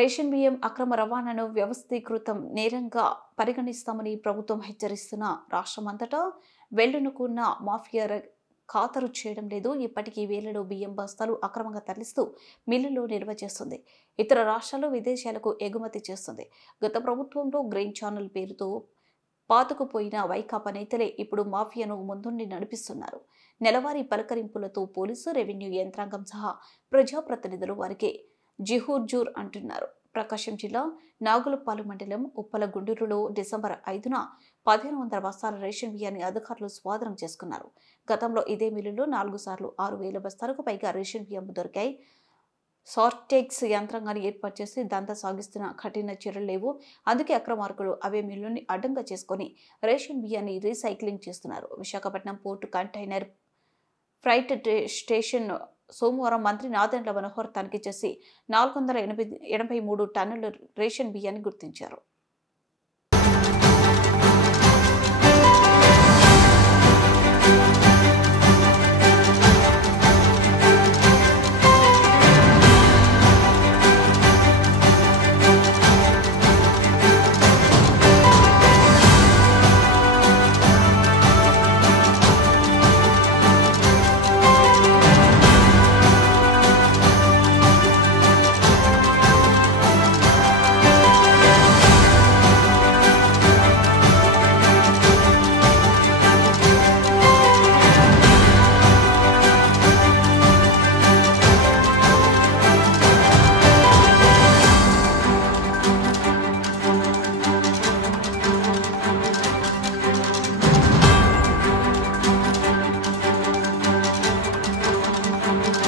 Ration బియ్యం అక్రమ రవాణాను వ్యవస్థీకృతం నేరంగా పరిగణిస్తామని ప్రభుత్వం హెచ్చరిస్తున్న రాష్ట్రమంతటా వెళ్లునుకున్న మాఫియా ఖాతరు చేయడం లేదు. ఇప్పటికీ వేలలో బియ్యం బస్తాలు అక్రమంగా తరలిస్తూ మిల్లులో నిల్వ చేస్తుంది. ఇతర రాష్ట్రాలు, విదేశాలకు ఎగుమతి చేస్తుంది. గత ప్రభుత్వంలో గ్రీన్ ఛానల్ పేరుతో పాతుకుపోయిన వైకాపా నేతలే ఇప్పుడు మాఫియాను ముందుండి నడిపిస్తున్నారు. నెలవారీ పలకరింపులతో పోలీసు, రెవెన్యూ యంత్రాంగం సహా ప్రజాప్రతినిధులు వారికి జిహుర్జూర్ అంటున్నారు. ప్రకాశం జిల్లా నాగులపాలు మండలం ఉప్పలగుండూరులో డిసెంబర్ 5న 1500 బస్తాల రేషన్ బియ్యాన్ని అధికారులు స్వాధీనం చేసుకున్నారు. గతంలో ఇదే మిల్లులో 4 సార్లు 6000 బస్తాలకు పైగా రేషన్ బియ్యం దొరికాయి. సార్టెక్స్ యంత్రాంగాన్ని ఏర్పాటు చేసి దందా సాగిస్తున్న కఠిన చర్యలు లేవు. అందుకే అక్రమార్కులు అవే మిల్లుని అడ్డంగా చేసుకుని రేషన్ బియ్యాన్ని రీసైక్లింగ్ చేస్తున్నారు. Visakhapatnam port container freight station సోమవారం మంత్రి నాదెండ్ల మనోహర్ తనిఖీ చేసి 483 టన్నుల రేషన్ బియ్యాన్ని గుర్తించారు.